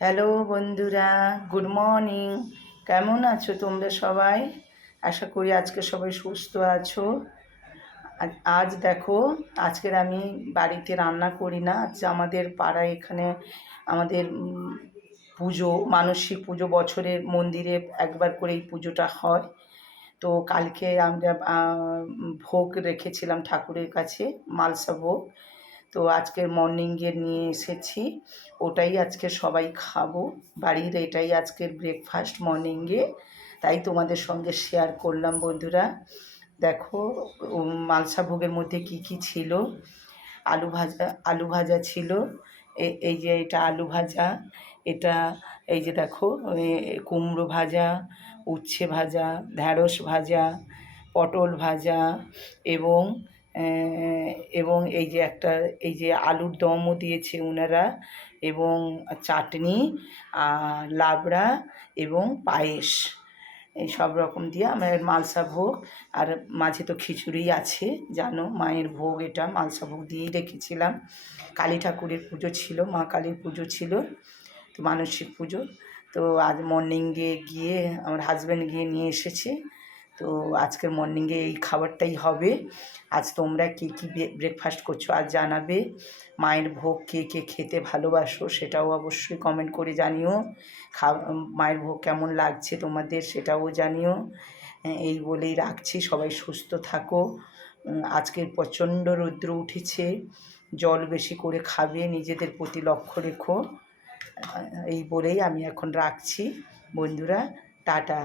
Hello বন্ধুরা, good morning. কেমন আছো তোমরা সবাই? আশা করি আজকে সবাই সুস্থ আছো। আজ দেখো, আজকের আমি বাড়িতে রান্না করি না। আজ আমাদের পাড়ায় এখানে আমাদের পুজো, মানসিক পুজো, বছরের মন্দিরে একবার করে এই পুজোটা হয়। তো কালকে আমরা ভোগ রেখেছিলাম ঠাকুরের কাছে, মালসা ভোগ। তো আজকের মর্নিংয়ে নিয়ে এসেছি, ওটাই আজকে সবাই খাবো। বাড়ির এটাই আজকের ব্রেকফাস্ট মর্নিংয়ে, তাই তোমাদের সঙ্গে শেয়ার করলাম বন্ধুরা। দেখো, মালসা ভোগের মধ্যে কি কি ছিল। আলু ভাজা ছিল। এই যে এটা আলু ভাজা, এটা এই যে দেখো, কুমড়ো ভাজা, উচ্ছে ভাজা, ঢ্যাঁড়স ভাজা, পটল ভাজা, এবং এবং এই যে একটা, এই যে আলুর দমও দিয়েছে ওনারা, এবং চাটনি আর লাবড়া এবং পায়েস, এই সব রকম দিয়ে আমার মালসা ভোগ। আর মাঝে তো খিচুড়ি আছে, জানো, মায়ের ভোগ, এটা মালসা ভোগ দিয়েই রেখেছিলাম। কালী ঠাকুরের পুজো ছিল, মা কালীর পুজো ছিল, তো মানসিক পুজো। তো আজ মর্নিংয়ে গিয়ে আমার হাজব্যান্ড গিয়ে নিয়ে এসেছে। তো আজকের মর্নিংয়ে এই খাবারটাই হবে। আজ তোমরা কী কী ব্রেকফাস্ট করছো আজ জানাবে। মায়ের ভোগ কে কে খেতে ভালোবাসো সেটাও অবশ্যই কমেন্ট করে জানিও। মায়ের ভোগ কেমন লাগছে তোমাদের সেটাও জানিও। এই বলেই রাখছি, সবাই সুস্থ থাকো। আজকের প্রচণ্ড রৌদ্র উঠেছে, জল বেশি করে খাবে, নিজেদের প্রতি লক্ষ্য রেখো। এই বলেই আমি এখন রাখছি বন্ধুরা, টাটা।